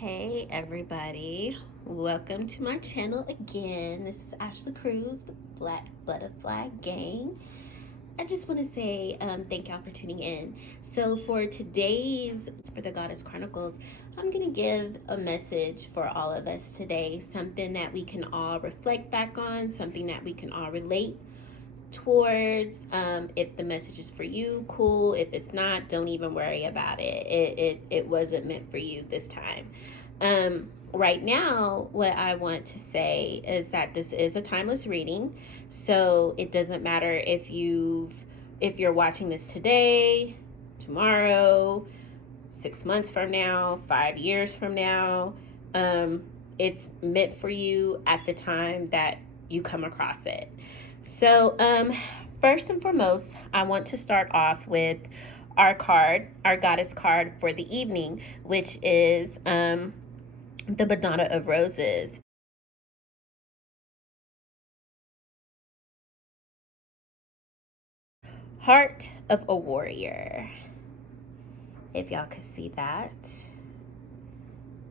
Hey everybody, welcome to my channel again. This is Ashley Cruz with Black Butterfly Gang. I just want to say thank y'all for tuning in. So for the Goddess Chronicles, I'm going to give a message for all of us today, something that we can all reflect back on, something that we can all relate towards. If the message is for you, cool. If it's not, don't even worry about it. It wasn't meant for you this time. Right now, what I want to say is that this is a timeless reading, so it doesn't matter if you're watching this today, tomorrow, 6 months from now, 5 years from now. It's meant for you at the time that you come across it. So, first and foremost, I want to start off with our goddess card for the evening, which is the Madonna of Roses. Heart of a Warrior. If y'all could see that,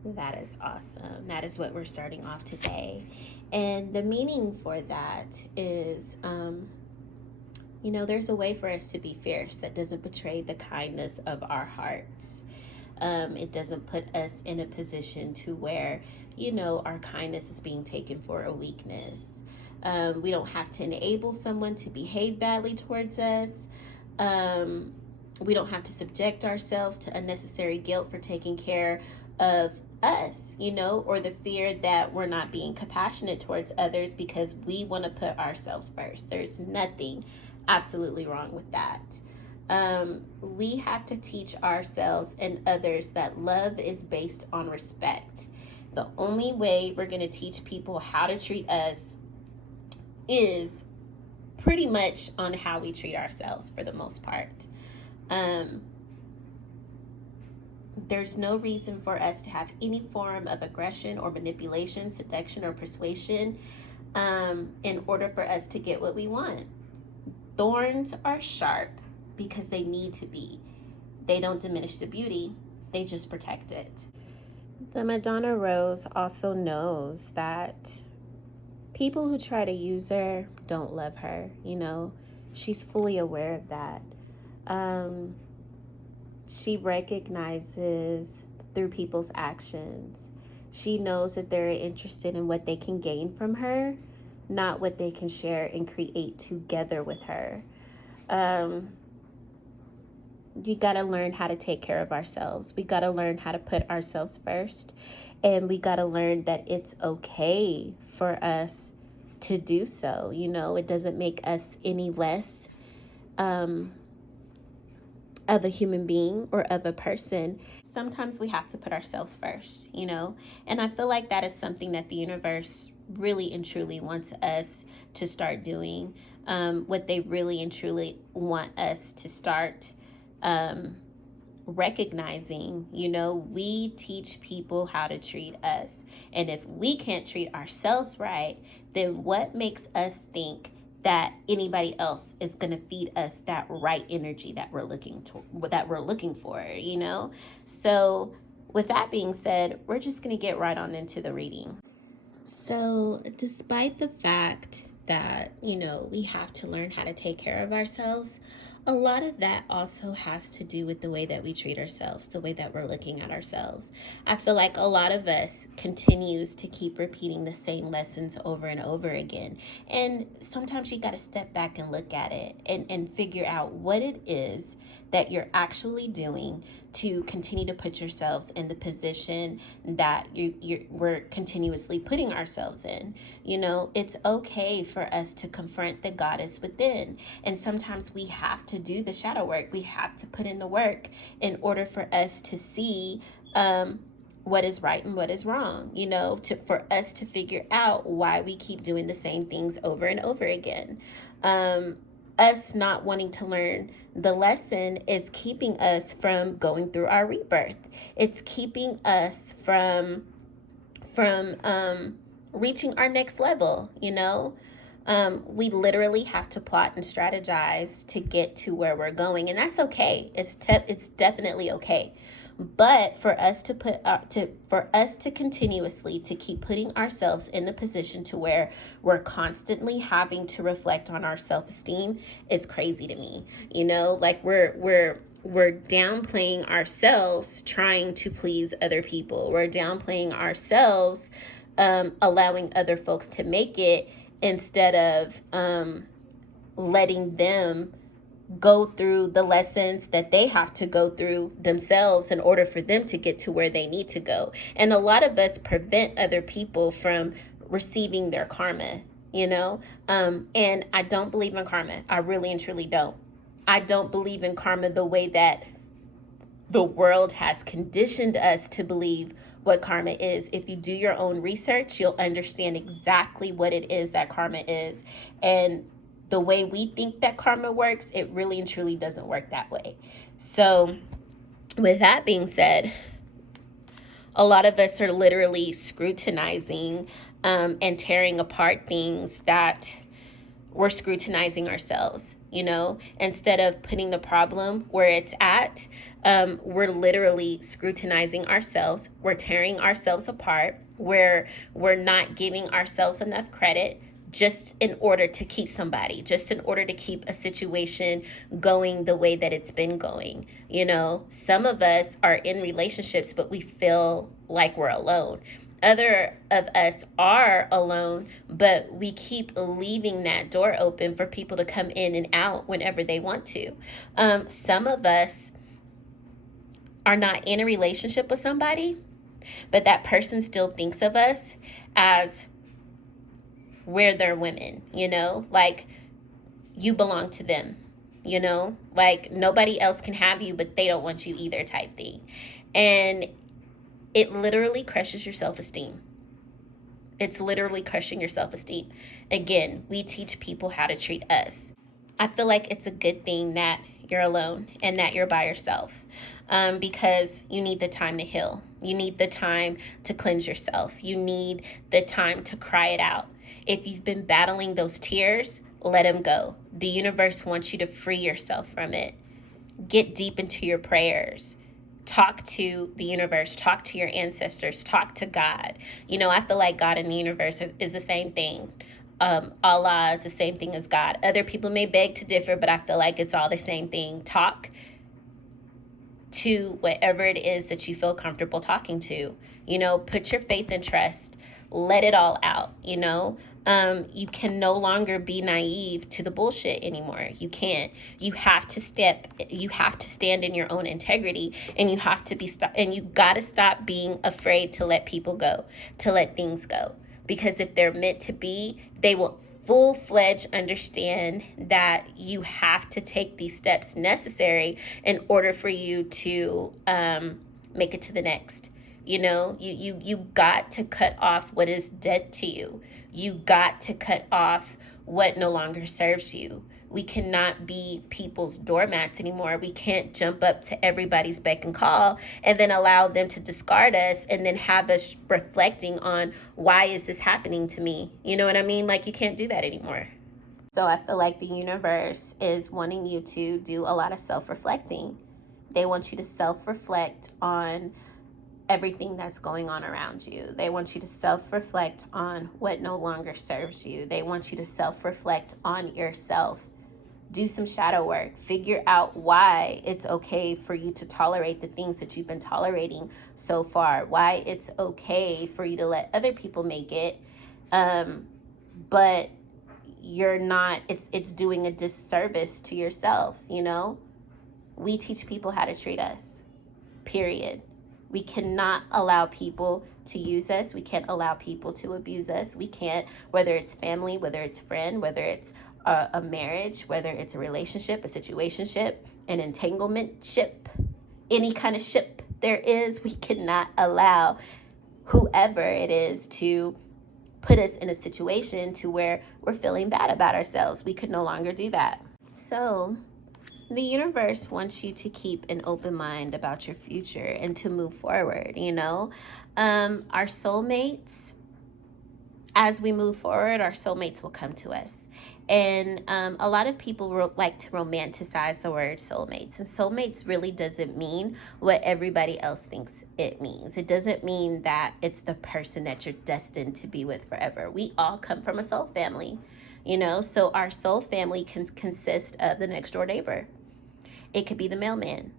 that is awesome. That is what we're starting off today. And the meaning for that is, there's a way for us to be fierce that doesn't betray the kindness of our hearts. It doesn't put us in a position to where, our kindness is being taken for a weakness. We don't have to enable someone to behave badly towards us. We don't have to subject ourselves to unnecessary guilt for taking care of us, or the fear that we're not being compassionate towards others because we want to put ourselves first. There's nothing absolutely wrong with that. We have to teach ourselves and others that love is based on respect. The only way we're going to teach people how to treat us is pretty much on how we treat ourselves for the most part. There's no reason for us to have any form of aggression or manipulation, seduction, or persuasion in order for us to get what we want. Thorns are sharp because they need to be. They don't diminish the beauty, they just protect it. The Madonna Rose also knows that people who try to use her don't love her. She's fully aware of that. She recognizes through people's actions. She knows that they're interested in what they can gain from her, not what they can share and create together with her. We got to learn how to take care of ourselves. We got to learn how to put ourselves first. And we got to learn that it's okay for us to do so. It doesn't make us any less of a human being or of a person. Sometimes we have to put ourselves first, and I feel like that is something that the universe really and truly wants us to start doing. What they really and truly want us to start recognizing. We teach people how to treat us, and if we can't treat ourselves right, then what makes us think that anybody else is going to feed us that right energy that we're looking for, So with that being said, we're just going to get right on into the reading. So despite the fact that, we have to learn how to take care of ourselves, a lot of that also has to do with the way that we treat ourselves, the way that we're looking at ourselves. I feel like a lot of us continues to keep repeating the same lessons over and over again. And sometimes you got to step back and look at it and figure out what it is that you're actually doing to continue to put yourselves in the position that we're continuously putting ourselves in. It's okay for us to confront the goddess within. And sometimes we have to do the shadow work. We have to put in the work in order for us to see what is right and what is wrong, for us to figure out why we keep doing the same things over and over again. Us not wanting to learn the lesson is keeping us from going through our rebirth. It's keeping us from reaching our next level. We literally have to plot and strategize to get to where we're going, and that's okay. It's definitely okay. But for us to continuously to keep putting ourselves in the position to where we're constantly having to reflect on our self-esteem is crazy to me. Like we're downplaying ourselves trying to please other people. We're downplaying ourselves allowing other folks to make it instead of letting them go through the lessons that they have to go through themselves in order for them to get to where they need to go. And a lot of us prevent other people from receiving their karma, and I don't believe in karma. I really and truly don't. I don't believe in karma the way that the world has conditioned us to believe what karma is. If you do your own research, you'll understand exactly what it is that karma is. And the way we think that karma works, it really and truly doesn't work that way. So with that being said, a lot of us are literally scrutinizing and tearing apart things that we're scrutinizing ourselves. Instead of putting the problem where it's at, we're literally scrutinizing ourselves. We're tearing ourselves apart. We're not giving ourselves enough credit just in order to keep somebody, just in order to keep a situation going the way that it's been going. Some of us are in relationships, but we feel like we're alone. Other of us are alone, but we keep leaving that door open for people to come in and out whenever they want to. Some of us are not in a relationship with somebody, but that person still thinks of us as we're their women, like you belong to them, like nobody else can have you, but they don't want you either type thing. And it literally crushes your self-esteem. It's literally crushing your self-esteem. Again, we teach people how to treat us. I feel like it's a good thing that you're alone and that you're by yourself, because you need the time to heal. You need the time to cleanse yourself. You need the time to cry it out. If you've been battling those tears, let them go. The universe wants you to free yourself from it. Get deep into your prayers. Talk to the universe. Talk to your ancestors. Talk to God. I feel like God and the universe is the same thing. Allah is the same thing as God. Other people may beg to differ, but I feel like it's all the same thing. Talk to whatever it is that you feel comfortable talking to. Put your faith and trust. Let it all out. You can no longer be naive to the bullshit anymore. You can't. You have to stand in your own integrity, and you gotta stop being afraid to let people go, to let things go. Because if they're meant to be, they will full-fledged understand that you have to take these steps necessary in order for you to make it to the next. You got to cut off what is dead to you. You got to cut off what no longer serves you. We cannot be people's doormats anymore. We can't jump up to everybody's beck and call and then allow them to discard us and then have us reflecting on, why is this happening to me? You know what I mean? Like, you can't do that anymore. So I feel like the universe is wanting you to do a lot of self-reflecting. They want you to self-reflect on everything that's going on around you. They want you to self-reflect on what no longer serves you. They want you to self-reflect on yourself. Do some shadow work. Figure out why it's okay for you to tolerate the things that you've been tolerating so far. Why it's okay for you to let other people make it, but you're not. It's doing a disservice to yourself. We teach people how to treat us. Period. We cannot allow people to use us. We can't allow people to abuse us. We can't, whether it's family, whether it's friend, whether it's a marriage, whether it's a relationship, a situationship, an entanglement ship, any kind of ship there is, we cannot allow whoever it is to put us in a situation to where we're feeling bad about ourselves. We could no longer do that. So the universe wants you to keep an open mind about your future and to move forward. Our soulmates, as we move forward, our soulmates will come to us. And a lot of people like to romanticize the word soulmates. And soulmates really doesn't mean what everybody else thinks it means. It doesn't mean that it's the person that you're destined to be with forever. We all come from a soul family, so our soul family can consist of the next door neighbor. It could be the mailman.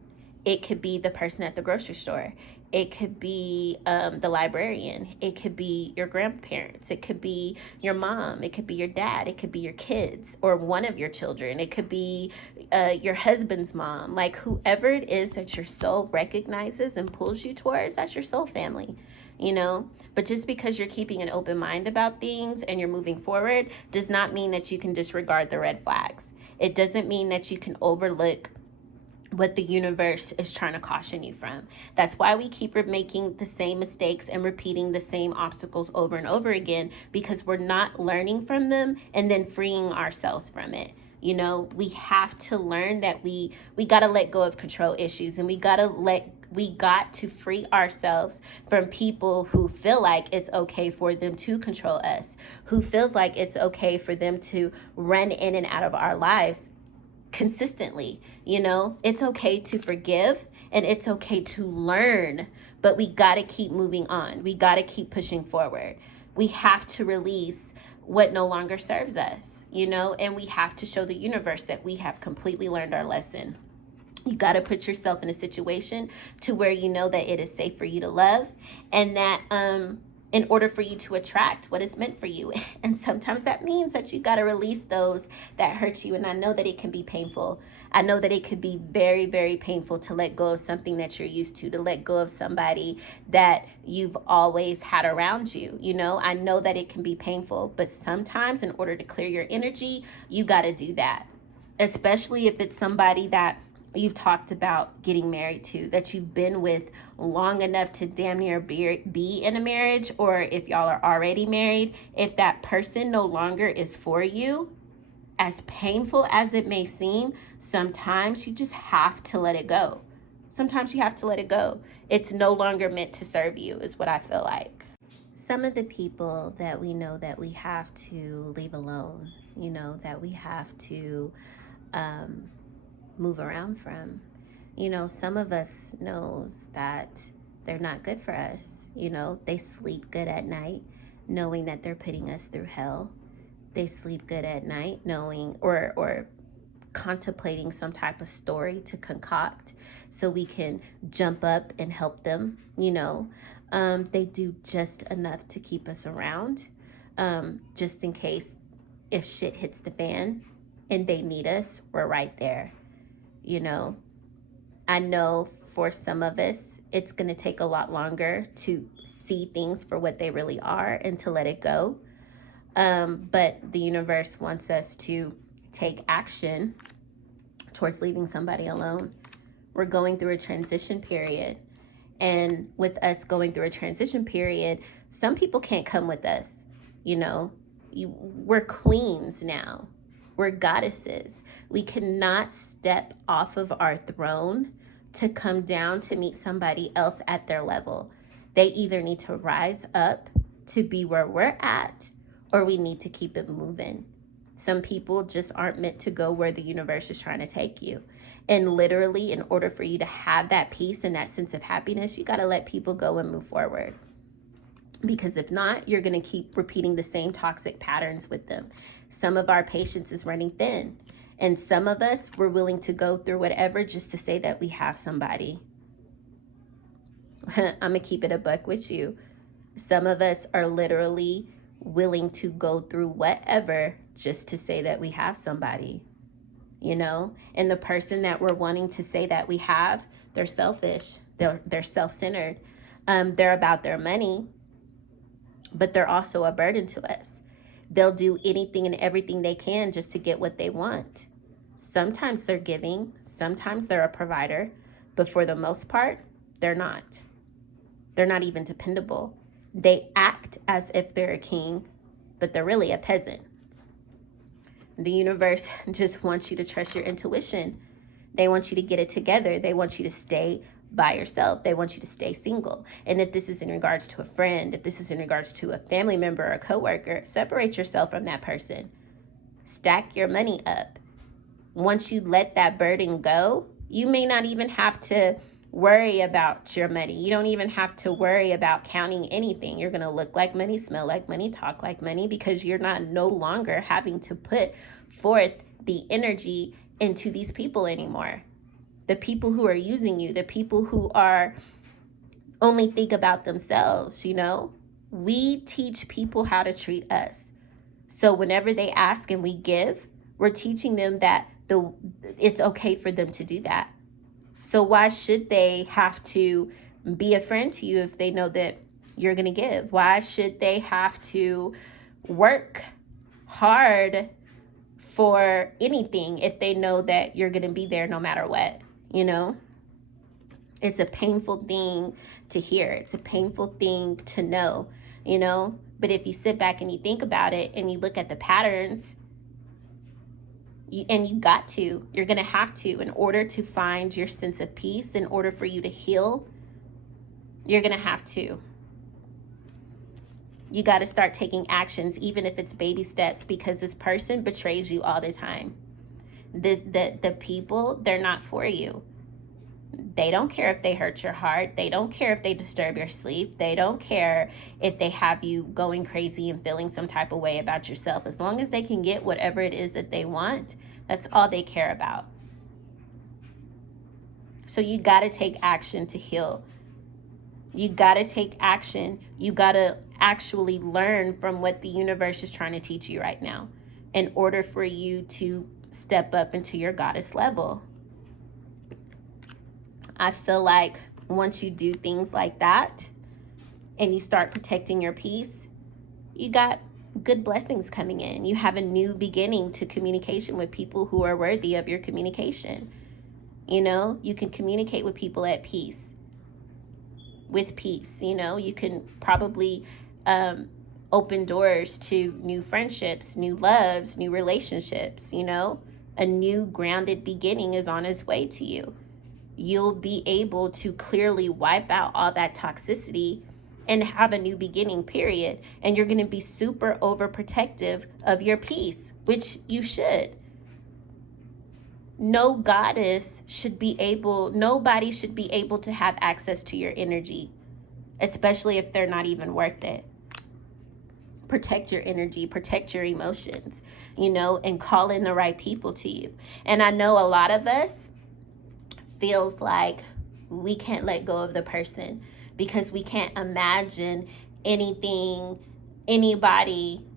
It could be the person at the grocery store. It could be the librarian. It could be your grandparents. It could be your mom. It could be your dad. It could be your kids or one of your children. It could be your husband's mom. Like whoever it is that your soul recognizes and pulls you towards, that's your soul family, But just because you're keeping an open mind about things and you're moving forward does not mean that you can disregard the red flags. It doesn't mean that you can overlook what the universe is trying to caution you from. That's why we keep making the same mistakes and repeating the same obstacles over and over again, because we're not learning from them and then freeing ourselves from it. We have to learn that we got to let go of control issues, and we got to free ourselves from people who feel like it's okay for them to control us, who feels like it's okay for them to run in and out of our lives consistently. It's okay to forgive and it's okay to learn, but we got to keep moving on. We got to keep pushing forward. We have to release what no longer serves us, and we have to show the universe that we have completely learned our lesson. You got to put yourself in a situation to where you know that it is safe for you to love, and that in order for you to attract what is meant for you. And sometimes that means that you got to release those that hurt you. And I know that it can be painful. I know that it could be very, very painful to let go of something that you're used to let go of somebody that you've always had around you. I know that it can be painful, but sometimes in order to clear your energy, you got to do that. Especially if it's somebody that you've talked about getting married to, that you've been with long enough to damn near be in a marriage, or if y'all are already married, if that person no longer is for you, as painful as it may seem, sometimes you just have to let it go. Sometimes you have to let it go. It's no longer meant to serve you, is what I feel like. Some of the people that we know that we have to leave alone, that we have to move around from. Some of us knows that they're not good for us. They sleep good at night knowing that they're putting us through hell. They sleep good at night knowing or contemplating some type of story to concoct so we can jump up and help them. They do just enough to keep us around, just in case if shit hits the fan and they need us, we're right there. I know for some of us, it's going to take a lot longer to see things for what they really are and to let it go. But the universe wants us to take action towards leaving somebody alone. We're going through a transition period. And with us going through a transition period, some people can't come with us. We're queens now. We're goddesses. We cannot step off of our throne to come down to meet somebody else at their level. They either need to rise up to be where we're at, or we need to keep it moving. Some people just aren't meant to go where the universe is trying to take you. And literally, in order for you to have that peace and that sense of happiness, you got to let people go and move forward. Because if not, you're going to keep repeating the same toxic patterns with them. Some of our patience is running thin. And some of us, we're willing to go through whatever just to say that we have somebody. I'm going to keep it a buck with you. Some of us are literally willing to go through whatever just to say that we have somebody. And the person that we're wanting to say that we have, they're selfish. They're self-centered. They're about their money, but they're also a burden to us. They'll do anything and everything they can just to get what they want. Sometimes they're giving, sometimes they're a provider, but for the most part, they're not. They're not even dependable. They act as if they're a king, but they're really a peasant. The universe just wants you to trust your intuition. They want you to get it together. They want you to stay by yourself. They want you to stay single. And if this is in regards to a friend, if this is in regards to a family member or a coworker, separate yourself from that person. Stack your money up. Once you let that burden go, you may not even have to worry about your money. You don't even have to worry about counting anything. You're going to look like money, smell like money, talk like money, because you're not no longer having to put forth the energy into these people anymore. The people who are using you, the people who are only think about themselves, you know? We teach people how to treat us. So whenever they ask and we give, we're teaching them that it's okay for them to do that. So why should they have to be a friend to you if they know that you're going to give? Why should they have to work hard for anything if they know that you're going to be there no matter what? You know, it's a painful thing to hear. It's a painful thing to know, you know, but if you sit back and you think about it and you look at the patterns, you're going to have to, in order to find your sense of peace, in order for you to heal, you're going to have to. You got to start taking actions, even if it's baby steps, because this person betrays you all the time. The people, they're not for you. They don't care if they hurt your heart. They don't care if they disturb your sleep. They don't care if they have you going crazy and feeling some type of way about yourself. As long as they can get whatever it is that they want, that's all they care about. So you got to take action to heal. You got to take action. You got to actually learn from what the universe is trying to teach you right now in order for you to step up into your goddess level. I feel like once you do things like that and you start protecting your peace, you got good blessings coming in. You have a new beginning to communication with people who are worthy of your communication. You know, you can communicate with people at peace, with peace. You know, you can probably open doors to new friendships, new loves, new relationships. You know, a new grounded beginning is on its way to you. You'll be able to clearly wipe out all that toxicity and have a new beginning, period. And you're going to be super overprotective of your peace, which you should. Nobody should be able to have access to your energy, especially if they're not even worth it. Protect your energy, protect your emotions, you know, and call in the right people to you. And I know a lot of us feels like we can't let go of the person because we can't imagine anybody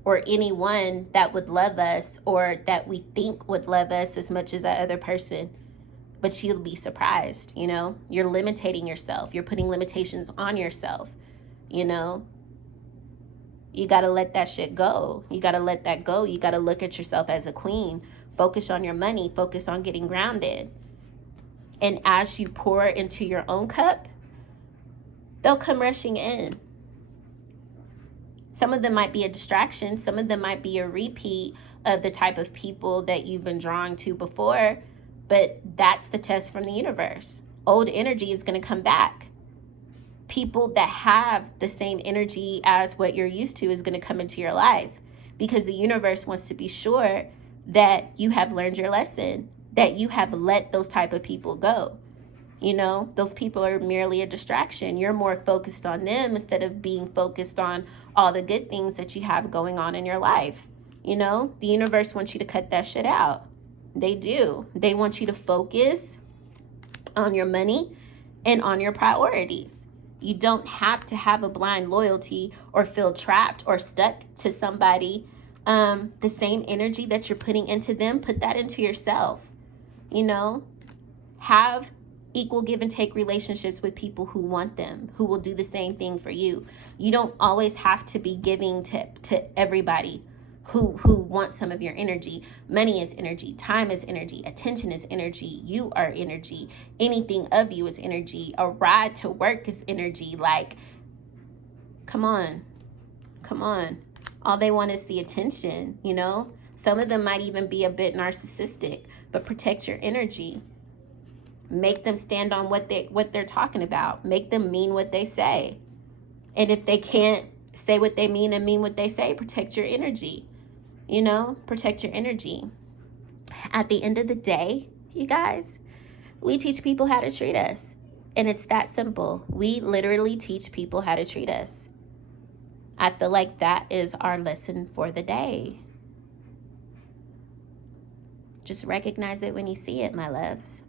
or anyone that would love us or that we think would love us as much as that other person. But you'll be surprised, you know, you're limiting yourself. You're putting limitations on yourself, you know. You got to let that shit go. You got to let that go. You got to look at yourself as a queen. Focus on your money. Focus on getting grounded. And as you pour into your own cup, they'll come rushing in. Some of them might be a distraction. Some of them might be a repeat of the type of people that you've been drawn to before. But that's the test from the universe. Old energy is going to come back. People that have the same energy as what you're used to is going to come into your life because the universe wants to be sure that you have learned your lesson, that you have let those type of people go. You know, those people are merely a distraction. You're more focused on them instead of being focused on all the good things that you have going on in your life. You know, the universe wants you to cut that shit out. They do. They want you to focus on your money and on your priorities. You don't have to have a blind loyalty or feel trapped or stuck to somebody. The same energy that you're putting into them, put that into yourself. You know, have equal give and take relationships with people who want them, who will do the same thing for you. You don't always have to be giving to everybody who wants some of your energy. Money is energy, time is energy, attention is energy, you are energy, anything of you is energy, a ride to work is energy. Like, come on. All they want is the attention, you know? Some of them might even be a bit narcissistic, but protect your energy. Make them stand on what they're talking about. Make them mean what they say. And if they can't say what they mean and mean what they say, protect your energy. You know, protect your energy. At the end of the day, you guys, we teach people how to treat us. And it's that simple. We literally teach people how to treat us. I feel like that is our lesson for the day. Just recognize it when you see it, my loves.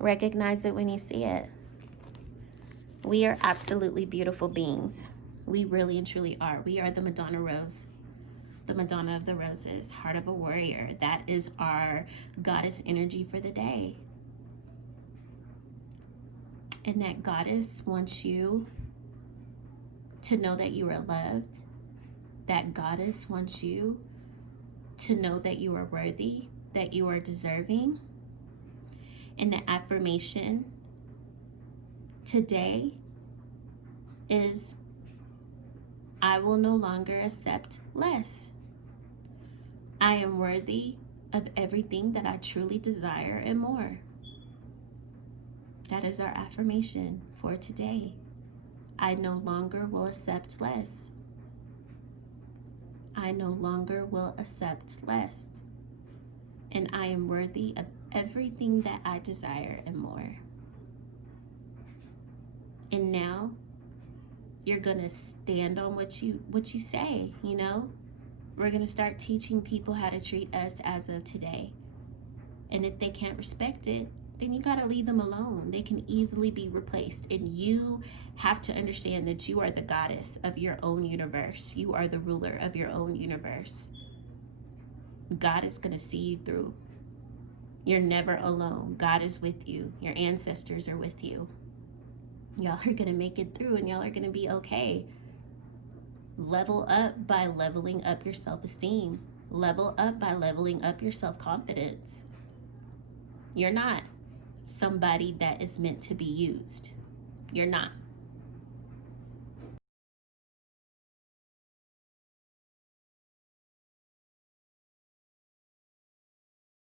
Recognize it when you see it. We are absolutely beautiful beings. We really and truly are. We are the Madonna Rose, the Madonna of the Roses, heart of a warrior. That is our goddess energy for the day. And that goddess wants you to know that you are loved. That goddess wants you to know that you are worthy, that you are deserving. And the affirmation today is, I will no longer accept less. I am worthy of everything that I truly desire and more. That is our affirmation for today. I no longer will accept less. I no longer will accept less. And I am worthy of everything that I desire and more. And now you're gonna stand on what you say, you know? We're gonna start teaching people how to treat us as of today. And if they can't respect it, then you gotta leave them alone. They can easily be replaced. And you have to understand that you are the goddess of your own universe. You are the ruler of your own universe. God is gonna see you through. You're never alone. God is with you. Your ancestors are with you. Y'all are gonna make it through, and y'all are gonna be okay. Level up by leveling up your self-esteem. Level up by leveling up your self-confidence. You're not somebody that is meant to be used. You're not.